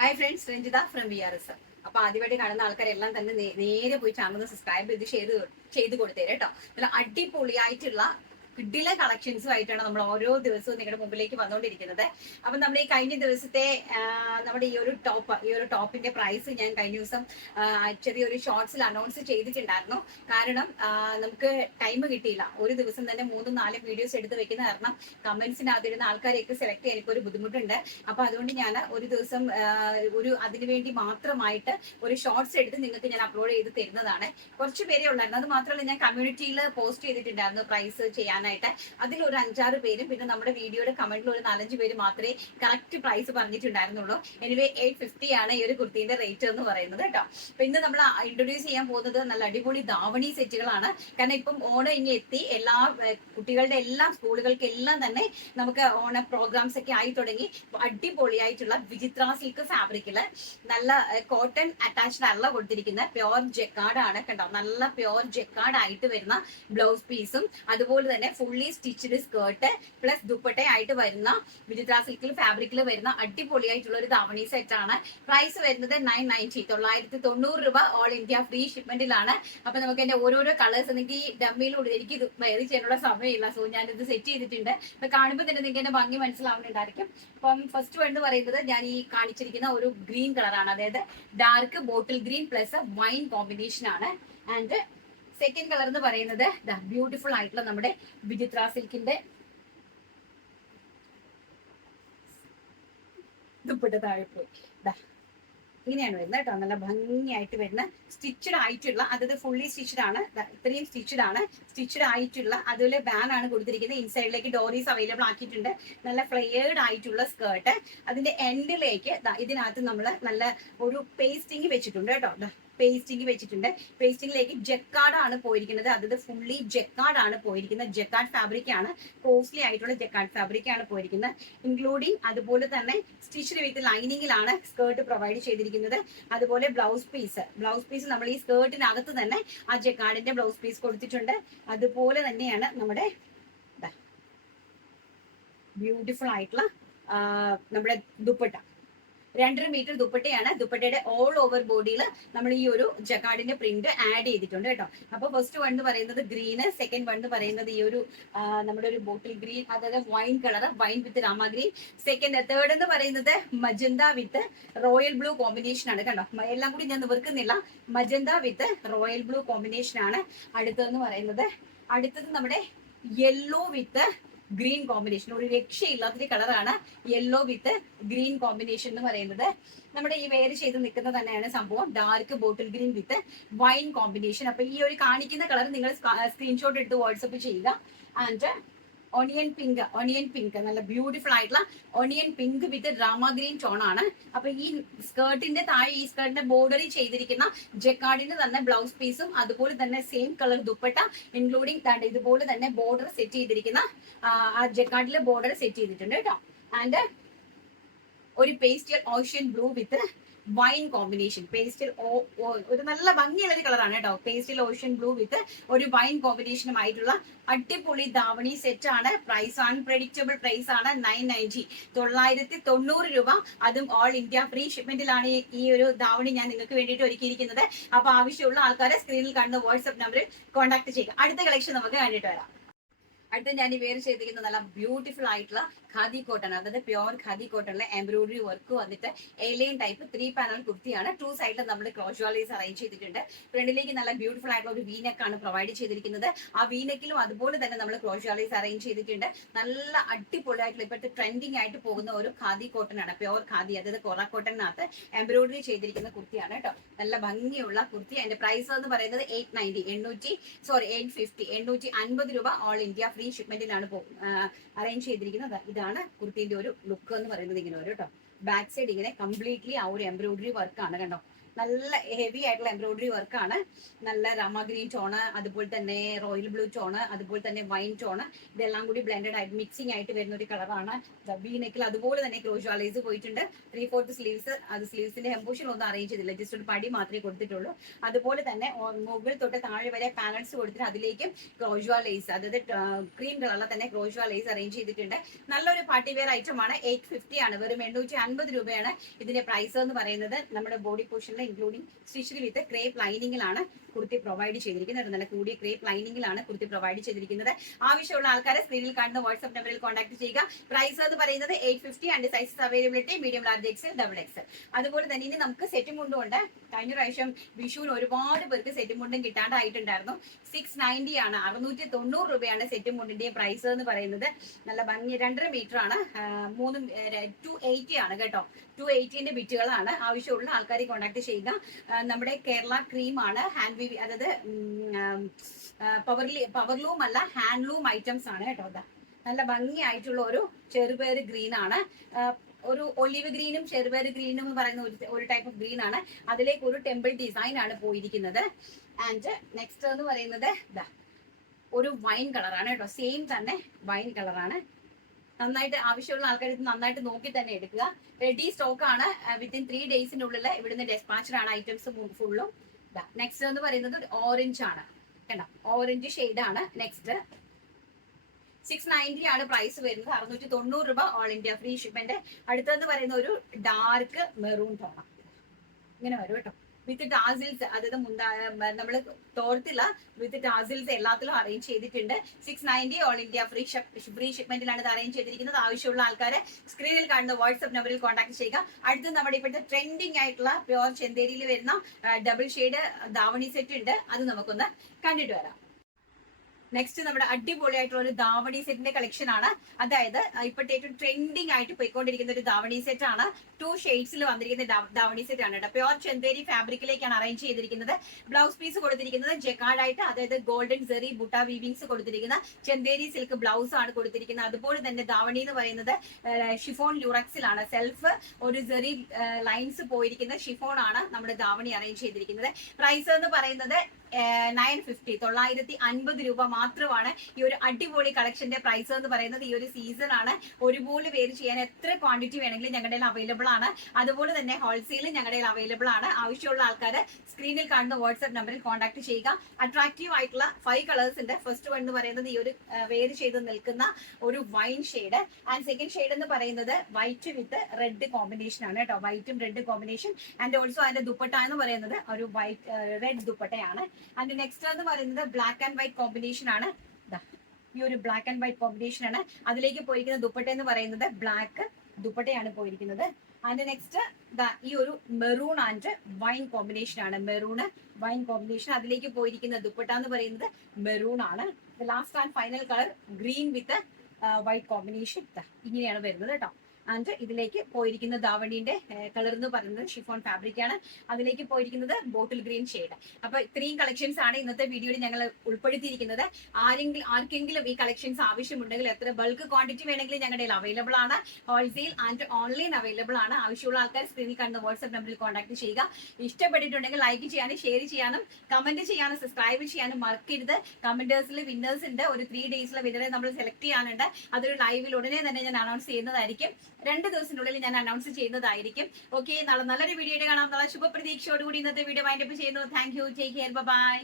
Hi friends, Ranjitha from VRS. അപ്പൊ ആദ്യമായിട്ട് കാണുന്ന ആൾക്കാരെല്ലാം തന്നെ നേരെ പോയി ചാനൽ സബ്സ്ക്രൈബ് ചെയ്ത് കൊടുത്തേരെ കേട്ടോ. നല്ല അടിപൊളിയായിട്ടുള്ള കിഡിലെ കളക്ഷൻസും ആയിട്ടാണ് നമ്മൾ ഓരോ ദിവസവും നിങ്ങളുടെ മുമ്പിലേക്ക് വന്നുകൊണ്ടിരിക്കുന്നത്. അപ്പൊ നമ്മൾ ഈ കഴിഞ്ഞ ദിവസത്തെ നമ്മുടെ ഈ ഒരു ടോപ്പിന്റെ പ്രൈസ് ഞാൻ കഴിഞ്ഞ ദിവസം ചെറിയൊരു ഷോർട്സിൽ അനൗൺസ് ചെയ്തിട്ടുണ്ടായിരുന്നു. കാരണം നമുക്ക് ടൈം കിട്ടിയില്ല. ഒരു ദിവസം തന്നെ 3-4 വീഡിയോസ് എടുത്ത് വെക്കുന്ന കാരണം കമന്റ്സിനകത്തിരുന്ന ആൾക്കാരെയൊക്കെ സെലക്ട് ചെയ്യാൻ എനിക്ക് ഒരു ബുദ്ധിമുട്ടുണ്ട്. അപ്പൊ അതുകൊണ്ട് ഞാൻ ഒരു ദിവസം അതിനുവേണ്ടി മാത്രമായിട്ട് ഒരു ഷോർട്സ് എടുത്ത് നിങ്ങൾക്ക് ഞാൻ അപ്ലോഡ് ചെയ്ത് തരുന്നതാണ്. കുറച്ച് പേരെ ഉള്ളായിരുന്നു. അത് മാത്രമല്ല, ഞാൻ കമ്മ്യൂണിറ്റിയിൽ പോസ്റ്റ് ചെയ്തിട്ടുണ്ടായിരുന്നു പ്രൈസ് ചെയ്യാനായിട്ട്. അതിൽ ഒരു 5-6 പേരും പിന്നെ നമ്മുടെ വീഡിയോയുടെ കമന്റിൽ ഒരു 4-5 പേര് മാത്രമേ കറക്റ്റ് പ്രൈസ് പറഞ്ഞിട്ടുണ്ടായിരുന്നുള്ളൂ. എനിവേ 850 ആണ് ഈ ഒരു കുർത്തിന്റെ റേറ്റ് എന്ന് പറയുന്നത് കേട്ടോ. അപ്പൊ ഇന്ന് നമ്മൾ ഇൻട്രൊഡ്യൂസ് ചെയ്യാൻ പോകുന്നത് നല്ല അടിപൊളി ധാവണി സെറ്റുകളാണ്. കാരണം ഇപ്പം ഓണം ഇനി എത്തി. എല്ലാ കുട്ടികളുടെ എല്ലാ സ്കൂളുകൾക്കെല്ലാം തന്നെ നമുക്ക് ഓണ പ്രോഗ്രാംസ് ഒക്കെ ആയി തുടങ്ങി. അടിപൊളിയായിട്ടുള്ള വിചിത്ര സിൽക്ക് ഫാബ്രിക്കില് നല്ല കോട്ടൺ അറ്റാച്ച്ഡ് അല്ല കൊടുത്തിരിക്കുന്ന പ്യോർ ജെക്കാർഡ് ആണ് കേട്ടോ. നല്ല പ്യോർ ജെക്കാർഡ് ആയിട്ട് വരുന്ന ബ്ലൗസ് പീസും അതുപോലെ തന്നെ fully stitched skirt plus dupatta ആയിട്ട് വരുന്ന വിചിത്ര സിൽക്കിൽ ഫാബ്രിക്കിൽ വരുന്ന അടിപൊളിയായിട്ടുള്ള ഒരു ധാവണി സെറ്റ് ആണ്. പ്രൈസ് വരുന്നത് 990 990 രൂപ. ഓൾ ഇന്ത്യ ഫ്രീ ഷിപ്മെന്റിലാണ്. അപ്പൊ നമുക്ക് എന്റെ ഓരോരോ കളേഴ്സ് എനിക്ക് ഈ ഡമ്മിയിലൂടെ എനിക്ക് ഇത് വെയർ ചെയ്യാനുള്ള സമയമില്ല. സോ ഞാൻ ഇത് സെറ്റ് ചെയ്തിട്ടുണ്ട്. അപ്പൊ കാണുമ്പോൾ തന്നെ നിങ്ങൾക്ക് എന്റെ ഭംഗി മനസ്സിലാവുന്നുണ്ടായിരിക്കും. അപ്പം ഫസ്റ്റ് വൺ പറയുന്നത് ഞാൻ ഈ കാണിച്ചിരിക്കുന്ന ഒരു ഗ്രീൻ കളറാണ്. അതായത് dark bottle green plus wine combination ആണ്. ആൻഡ് സെക്കൻഡ് കളർ എന്ന് പറയുന്നത് ബ്യൂട്ടിഫുൾ ആയിട്ടുള്ള നമ്മുടെ വിചിത്ര സിൽക്കിന്റെ ദുപ്പട്ട താഴെ പോയി ഇങ്ങനെയാണ് വരുന്നത് കേട്ടോ. നല്ല ഭംഗിയായിട്ട് വരുന്ന സ്റ്റിച്ചഡ് ആയിട്ടുള്ള, അതായത് ഫുള്ളി സ്റ്റിച്ചഡ് ആണ്. ഇത്രയും സ്റ്റിച്ചഡ് ആയിട്ടുള്ള അതുപോലെ ബാൻ ആണ് കൊടുത്തിരിക്കുന്നത്. ഇൻസൈഡിലേക്ക് ഡോറീസ് അവൈലബിൾ ആക്കിയിട്ടുണ്ട്. നല്ല ഫ്ലെയേർഡ് ആയിട്ടുള്ള സ്കേർട്ട്. അതിന്റെ എൻഡിലേക്ക് ഇതിനകത്ത് നമ്മൾ നല്ല ഒരു പേസ്റ്റിംഗ് വെച്ചിട്ടുണ്ട് കേട്ടോ. പേസ്റ്റിംഗിലേക്ക് ജെക്കാർഡ് ആണ് പോയിരിക്കുന്നത്. അതായത് ഫുള്ളി ജെക്കാർഡ് ആണ് പോയിരിക്കുന്നത്. ജെക്കാർഡ് ഫാബ്രിക് ആണ്, കോസ്റ്റ്ലി ആയിട്ടുള്ള ജെക്കാർഡ് ഫാബ്രിക് ആണ് പോയിരിക്കുന്നത്. ഇൻക്ലൂഡിങ് അതുപോലെ തന്നെ സ്റ്റിച്ച്ഡ് വിത്ത് ലൈനിങ്ങിലാണ് സ്കേർട്ട് പ്രൊവൈഡ് ചെയ്തിരിക്കുന്നത്. അതുപോലെ ബ്ലൗസ് പീസ് നമ്മൾ ഈ സ്കേർട്ടിനകത്ത് തന്നെ ആ ജെക്കാർഡിന്റെ ബ്ലൗസ് പീസ് കൊടുത്തിട്ടുണ്ട്. അതുപോലെ തന്നെയാണ് നമ്മുടെ ബ്യൂട്ടിഫുൾ ആയിട്ടുള്ള നമ്മുടെ ദുപ്പട്ട. 2.5 മീറ്റർ ദുപ്പട്ടയാണ്. ദുപ്പട്ടയുടെ ഓൾ ഓവർ ബോഡിയിൽ നമ്മൾ ഈ ഒരു ജക്കാർഡിന്റെ പ്രിന്റ് ആഡ് ചെയ്തിട്ടുണ്ട് കേട്ടോ. അപ്പൊ ഫസ്റ്റ് വൺ എന്ന് പറയുന്നത് ഗ്രീന്, സെക്കൻഡ് വൺ എന്ന് പറയുന്നത് ഈ ഒരു നമ്മുടെ ഒരു ബോട്ടിൽ ഗ്രീൻ, അതായത് wine colour, wine with Rama green. Third എന്ന് പറയുന്നത് magenta with royal blue combination ആണ് കേട്ടോ. എല്ലാം കൂടി ഞാൻ നിവർക്കുന്നില്ല. Magenta with royal blue combination ആണ്. അടുത്തത് നമ്മുടെ യെല്ലോ വിത്ത് ഗ്രീൻ കോമ്പിനേഷൻ. ഒരു രക്ഷയില്ലാത്തൊരു കളറാണ് യെല്ലോ വിത്ത് ഗ്രീൻ കോമ്പിനേഷൻ എന്ന് പറയുന്നത്. നമ്മുടെ ഈ വെയർ ചെയ്ത് നിൽക്കുന്നത് തന്നെയാണ് സംഭവം. ഡാർക്ക് ബോട്ടിൽ ഗ്രീൻ വിത്ത് വൈൻ കോമ്പിനേഷൻ. അപ്പൊ ഈ ഒരു കാണിക്കുന്ന കളർ നിങ്ങൾ സ്ക്രീൻഷോട്ട് എടുത്ത് വാട്സപ്പ് ചെയ്യുക. ആൻഡ് ഒണിയൻ പിങ്ക് നല്ല ബ്യൂട്ടിഫുൾ ആയിട്ടുള്ള ഒണിയൻ പിങ്ക് വിത്ത് ഡ്രാമ ഗ്രീൻ ടോൺ ആണ്. അപ്പൊ ഈ സ്കേർട്ടിന്റെ താഴെ ഈ സ്കേർട്ടിന്റെ ബോർഡറിൽ ചെയ്തിരിക്കുന്ന ജക്കാർഡിന്റെ തന്നെ ബ്ലൗസ് പീസും അതുപോലെ തന്നെ സെയിം കളർ ദുപ്പട്ട ഇൻക്ലൂഡിങ് ഇതുപോലെ തന്നെ ബോർഡർ സെറ്റ് ചെയ്തിരിക്കുന്ന ആ ജക്കാർഡിലെ ബോർഡർ സെറ്റ് ചെയ്തിട്ടുണ്ട് കേട്ടോ. ആൻഡ് ഒരു പേസ്റ്റൽ ഓഷ്യൻ ബ്ലൂ വിത്ത് വൈൻ കോമ്പിനേഷൻ. ഒരു നല്ല ഭംഗിയുള്ള ഒരു കളറാണ് കേട്ടോ. പേസ്റ്റൽ ഓഷ്യൻ ബ്ലൂ വിത്ത് ഒരു വൈൻ കോമ്പിനേഷനുമായിട്ടുള്ള അടിപൊളി ധാവണി സെറ്റ് ആണ്. പ്രൈസ് അൺപ്രഡിക്റ്റബിൾ പ്രൈസ് ആണ്. 990 990 രൂപ. അതും ഓൾ ഇന്ത്യ ഫ്രീ ഷിപ്മെന്റിലാണ് ഈ ഒരു ധാവണി ഞാൻ നിങ്ങൾക്ക് വേണ്ടിയിട്ട് ഒരുക്കിയിരിക്കുന്നത്. അപ്പൊ ആവശ്യമുള്ള ആൾക്കാരെ സ്ക്രീനിൽ കാണുന്ന വാട്സ്ആപ്പ് നമ്പറിൽ കോൺടാക്ട് ചെയ്യുക. അടുത്ത കളക്ഷൻ നമുക്ക് കണ്ടിട്ട് വരാം. അടുത്ത ഞാൻ ഈ വെയർ ചെയ്തിരിക്കുന്ന നല്ല ബ്യൂട്ടിഫുൾ ആയിട്ടുള്ള ഖാദി കോട്ടൺ, അതായത് പ്യോർ ഖാദി കോട്ടണിലെ എംബ്രോയിഡറി വർക്ക് വന്നിട്ട് എലിയൻ ടൈപ്പ് 3 പാനൽ കുർത്തിയാണ്. 2 സൈഡിൽ നമ്മൾ ക്രോസ് വാലീസ് അറേഞ്ച് ചെയ്തിട്ടുണ്ട്. ഫ്രണ്ടിലേക്ക് നല്ല ബ്യൂട്ടിഫുൾ ആയിട്ടുള്ള ഒരു വീനെക്ക് ആണ് പ്രൊവൈഡ് ചെയ്തിരിക്കുന്നത്. ആ വീനെക്കിലും അതുപോലെ തന്നെ നമ്മൾ ക്രോസ് വാലീസ് അറേഞ്ച് ചെയ്തിട്ടുണ്ട്. നല്ല അടിപൊളിയായിട്ടുള്ള ഇപ്പോഴത്തെ ട്രെൻഡിങ് ആയിട്ട് പോകുന്ന ഒരു ഖാദി കോട്ടൺ ആണ്. പ്യോർ ഖാദി, അതായത് കൊറ കോട്ടണിനകത്ത് എംബ്രോയിഡറി ചെയ്തിരിക്കുന്ന കുർത്തിയാണ് കേട്ടോ. നല്ല ഭംഗിയുള്ള കുർത്തി. അതിന്റെ പ്രൈസ് എന്ന് പറയുന്നത് 850 850 രൂപ. ഓൾ ഇന്ത്യ ഫ്രീ ഷിപ്മെന്റിലാണ് അറേഞ്ച് ചെയ്തിരിക്കുന്നത്. ഇതാണ് കുർത്തിന്റെ ഒരു ലുക്ക് എന്ന് പറയുന്നത്. ഇങ്ങനെ വരും കേട്ടോ. ബാക്ക് സൈഡ് ഇങ്ങനെ കംപ്ലീറ്റ്ലി ആ ഒരു എംബ്രോയിഡറി വർക്ക് ആണ് കണ്ടോ. നല്ല ഹെവി ആയിട്ടുള്ള എംബ്രോയിഡറി വർക്കാണ്. നല്ല രാമ ഗ്രീൻ ടോണ്, അതുപോലെ തന്നെ റോയൽ ബ്ലൂ ടോണ്, അതുപോലെ തന്നെ വൈൻ ടോണ്, ഇതെല്ലാം കൂടി ബ്ലെൻഡഡ് ആയിട്ട് മിക്സിംഗ് ആയിട്ട് വരുന്ന ഒരു കളറാണ്. വി നെക്കിൽ അതുപോലെ തന്നെ ക്രോഷ്വാലേസ് പോയിട്ടുണ്ട്. 3/4 സ്ലീവ്സ്, അത് സ്ലീവ്സിന്റെ ഹെംബൂഷൻ ഒന്നും അറേഞ്ച് ചെയ്തില്ല, ജസ്റ്റ് ഒരു പടി മാത്രമേ കൊടുത്തിട്ടുള്ളൂ. അതുപോലെ തന്നെ മുകളിൽ തൊട്ട് താഴെ വരെ പാനൽസ് കൊടുത്തിട്ട് അതിലേക്കും ക്രോഷ്വാലേസ്, അതായത് ക്രീം കളറിൽ തന്നെ ക്രോഷ്വാലേസ് അറേഞ്ച് ചെയ്തിട്ടുണ്ട്. നല്ലൊരു പാർട്ടി വെയർ ഐറ്റം ആണ്. 850 ആണ്, വെറും 850 രൂപയാണ് ഇതിന്റെ പ്രൈസ് എന്ന് പറയുന്നത്. നമ്മുടെ ബോഡി പോർഷനിൽ ഇൻക്ലൂഡിംഗ് സ്റ്റിച്ച്ഡ് വിത്ത് ക്രേപ്പ് ലൈനിങ്ങിലാണ് കുർത്തി പ്രൊവൈഡ് ചെയ്തിരിക്കുന്നത്. നല്ല കൂടിയ ക്രേപ്പ് ലൈനിങ്ങിലാണ് കുർത്തി പ്രൊവൈഡ് ചെയ്തിരിക്കുന്നത്. ആവശ്യമുള്ള ആൾക്കാരെ സ്ക്രീനിൽ കാണുന്ന വാട്സ്ആപ്പ് നമ്പറിൽ കോൺടാക്ട് ചെയ്യുക. പ്രൈസ് എന്ന് പറയുന്നത് 850 and sizes availability medium, large, XL, double XL. അതുപോലെ തന്നെ ഇനി നമുക്ക് സെറ്റ് മുണ്ടും ഉണ്ട്. കഴിഞ്ഞ പ്രാവശ്യം വിഷുവിന് ഒരുപാട് പേർക്ക് സെറ്റ് മുണ്ടും കിട്ടാണ്ടായിട്ടുണ്ടായിരുന്നു. 690 ആണ്, 690 രൂപയാണ് സെറ്റ് മുണ്ടിന്റെ പ്രൈസ് എന്ന് പറയുന്നത്. നല്ല ഭംഗി 2.5 മീറ്റർ ആണ്, 280 ആണ് കേട്ടോ. 280ന്റെ ബിറ്റുകളാണ്. ആവശ്യമുള്ള ആൾക്കാരെ കോൺടാക്ട് ചെയ്യുക. നമ്മുടെ കേരള ക്രീം ആണ്, ഹാൻഡ് വീവ്, അതായത് പവർലൂം അല്ല, ഹാൻഡ്ലൂം ഐറ്റംസ് ആണ് കേട്ടോ. നല്ല ഭംഗിയായിട്ടുള്ള ഒരു ചെറുപയർ ഗ്രീൻ ആണ്, ഒരു ഒലിവ് ഗ്രീനും ചെറുപയർ ഗ്രീനും എന്ന് പറയുന്ന ഒരു ടൈപ്പ് ഓഫ് ഗ്രീൻ ആണ്. അതിലേക്ക് ഒരു ടെമ്പിൾ ഡിസൈൻ ആണ് പോയിരിക്കുന്നത്. ആൻഡ് നെക്സ്റ്റ് എന്ന് പറയുന്നത് ഒരു വൈൻ കളറാണ് കേട്ടോ. സെയിം തന്നെ വൈൻ കളറാണ്. നന്നായിട്ട് ആവശ്യമുള്ള ആൾക്കാർ ഇത് നന്നായിട്ട് നോക്കി തന്നെ എടുക്കുക. റെഡി സ്റ്റോക്ക് ആണ്. വിത്തിൻ 3 ഡേയ്സിനുള്ളിൽ ഇവിടുന്ന് ഡെസ്പാച്ച്ഡ് ആണ് ഐറ്റംസ് ഫുള്ളും. നെക്സ്റ്റ് എന്ന് പറയുന്നത് ഓറഞ്ച് ആണ് കേട്ടോ, ഓറഞ്ച് ഷെയ്ഡ് ആണ്. നെക്സ്റ്റ് 690 ആണ് പ്രൈസ് വരുന്നത്, 690 രൂപ ഓൾ ഇന്ത്യ ഫ്രീ ഷിപ്മെന്റ്. അടുത്തെന്ന് പറയുന്ന ഒരു ഡാർക്ക് മെറൂൺ ടോണ, ഇങ്ങനെ വരും കേട്ടോ, വിത്ത് ടാസിൽസ്, അതായത് നമ്മൾ തോർത്തില്ല, വിത്ത് ടാസിൽസ് എല്ലാത്തിലും അറേഞ്ച് ചെയ്തിട്ടുണ്ട്. 690 ഓൾ ഇന്ത്യ ഫ്രീ ഷിപ്മെന്റിലാണ് ഇത് അറേഞ്ച് ചെയ്തിരിക്കുന്നത്. ആവശ്യമുള്ള ആൾക്കാരെ സ്ക്രീനിൽ കാണുന്ന വാട്സ്ആപ്പ് നമ്പറിൽ കോൺടാക്ട് ചെയ്യുക. അടുത്ത് നമ്മുടെ ഇപ്പോഴത്തെ ട്രെൻഡിങ് ആയിട്ടുള്ള പ്യോർ ചെന്തേരിയിൽ വരുന്ന ഡബിൾ ഷെയ്ഡ് ദാവണി സെറ്റ് ഉണ്ട്, അത് നമുക്കൊന്ന് കണ്ടിട്ട് വരാം. നെക്സ്റ്റ് നമ്മുടെ അടിപൊളിയായിട്ടുള്ള ഒരു ദാവണി സെറ്റിന്റെ കളക്ഷൻ ആണ്. അതായത് ഇപ്പോഴത്തെ ഏറ്റവും ട്രെൻഡിങ് ആയിട്ട് പോയിക്കൊണ്ടിരിക്കുന്ന ഒരു ദാവണി സെറ്റ് ആണ്. 2 ഷെയ്ഡ്സിൽ വന്നിരിക്കുന്ന ദാവണി സെറ്റ് ആണ് കേട്ടോ. പ്യോർ ചെന്തേരി ഫാബ്രിക്കിലേക്കാണ് അറേഞ്ച് ചെയ്തിരിക്കുന്നത്. ബ്ലൗസ് പീസ് കൊടുത്തിരിക്കുന്നത് ജെക്കാർഡ് ആയിട്ട്, അതായത് ഗോൾഡൻ സെറി ബുട്ട വീവിങ്സ് കൊടുത്തിരിക്കുന്ന ചെന്തേരി സിൽക്ക് ബ്ലൗസ് ആണ് കൊടുത്തിരിക്കുന്നത്. അതുപോലെ തന്നെ ദാവണി എന്ന് പറയുന്നത് ഷിഫോൺ ലുറക്സിലാണ്. സെൽഫ് ഒരു സെറി ലൈൻസ് പോയിരിക്കുന്ന ഷിഫോൺ ആണ് നമ്മുടെ ദാവണി അറേഞ്ച് ചെയ്തിരിക്കുന്നത്. പ്രൈസ് എന്ന് പറയുന്നത് 950, 950 രൂപ മാത്രമാണ് ഈ ഒരു അടിപൊളി കളക്ഷന്റെ പ്രൈസ് എന്ന് പറയുന്നത്. ഈ ഒരു സീസൺ ആണ്, ഒരുപോലെ വേര് ചെയ്യാൻ എത്ര ക്വാണ്ടിറ്റി വേണമെങ്കിലും ഞങ്ങളുടെ അവൈലബിൾ ആണ്. അതുപോലെ തന്നെ ഹോൾസെയിലും ഞങ്ങളുടെ അവൈലബിൾ ആണ്. ആവശ്യമുള്ള ആൾക്കാർ സ്ക്രീനിൽ കാണുന്ന വാട്സ്ആപ്പ് നമ്പറിൽ കോൺടാക്ട് ചെയ്യുക. അട്രാക്റ്റീവ് ആയിട്ടുള്ള 5 കളേഴ്സ് ഉണ്ട്. ഫസ്റ്റ് വൺ എന്ന് പറയുന്നത് ഈ ഒരു വേര് ചെയ്ത് നിൽക്കുന്ന ഒരു wine shade, and second shade എന്ന് പറയുന്നത് വൈറ്റ് വിത്ത് റെഡ് കോമ്പിനേഷൻ ആണ് കേട്ടോ. വൈറ്റും റെഡ് കോമ്പിനേഷൻ, ആൻഡ് ഓൾസോ അതിന്റെ ദുപ്പട്ട എന്ന് പറയുന്നത് ഒരു വൈറ്റ് റെഡ് ദുപ്പട്ടയാണ്. ആൻഡ് നെക്സ്റ്റ് എന്ന് പറയുന്നത് ബ്ലാക്ക് ആൻഡ് വൈറ്റ് കോമ്പിനേഷൻ ആണ്. ഈ ഒരു ബ്ലാക്ക് ആൻഡ് വൈറ്റ് കോമ്പിനേഷൻ ആണ്. അതിലേക്ക് പോയിരിക്കുന്ന ദുപ്പട്ട എന്ന് പറയുന്നത് ബ്ലാക്ക് ദുപ്പട്ടയാണ് പോയിരിക്കുന്നത്. ആൻഡ് നെക്സ്റ്റ് ഈ ഒരു മെറൂൺ ആൻഡ് വൈൻ കോമ്പിനേഷൻ ആണ്. മെറൂണ് വൈൻ കോമ്പിനേഷൻ, അതിലേക്ക് പോയിരിക്കുന്ന ദുപ്പട്ട എന്ന് പറയുന്നത് മെറൂൺ ആണ്. Last and final colour green with white combination ഇങ്ങനെയാണ് വരുന്നത് കേട്ടോ. ആൻഡ് ഇതിലേക്ക് പോയിരിക്കുന്ന ദാവണിന്റെ കളർ എന്ന് പറയുന്നത് ഷിഫോൺ ഫാബ്രിക് ആണ്. അതിലേക്ക് പോയിരിക്കുന്നത് ബോട്ടിൽ ഗ്രീൻ ഷെയ്ഡ്. അപ്പൊ ഇത്രയും കളക്ഷൻസ് ആണ് ഇന്നത്തെ വീഡിയോയിൽ ഞങ്ങൾ ഉൾപ്പെടുത്തിയിരിക്കുന്നത്. ആർക്കെങ്കിലും ഈ കളക്ഷൻസ് ആവശ്യമുണ്ടെങ്കിൽ, എത്ര ബൾക്ക് ക്വാണ്ടിറ്റി വേണമെങ്കിലും ഞങ്ങളുടെ അവൈലബിൾ ആണ്. ഹോൾസെയിൽ ആൻഡ് ഓൺലൈൻ അവൈലബിൾ ആണ്. ആവശ്യമുള്ള ആൾക്കാർ സ്ക്രീനിൽ കാണുന്ന വാട്സ്ആപ്പ് നമ്പറിൽ കോൺടാക്ട് ചെയ്യുക. ഇഷ്ടപ്പെട്ടിട്ടുണ്ടെങ്കിൽ ലൈക്ക് ചെയ്യാനും ഷെയർ ചെയ്യാനും കമന്റ് ചെയ്യാനും സബ്സ്ക്രൈബ് ചെയ്യാനും മറക്കരുത്. കമന്റേഴ്സിൽ വിന്നേഴ്സ് ഉണ്ട്. ഒരു 3 ഡേയ്സിലെ വിന്നറെ നമ്മൾ സെലക്ട് ചെയ്യാനുണ്ട്. അതൊരു ലൈവിൽ ഉടനെ തന്നെ ഞാൻ അനൗൺസ് ചെയ്യുന്നതായിരിക്കും. 2 ദിവസത്തിനുള്ളിൽ ഞാൻ അനൗൺസ് ചെയ്യുന്നതായിരിക്കും. ഓക്കെ, നാളെ നല്ലൊരു വീഡിയോ കാണാം. നാളെ ശുഭപ്രതീക്ഷയോടുകൂടി ഇന്നത്തെ വീഡിയോ വൈൻഡപ്പ് ചെയ്യുന്നു. Thank you, take care, by.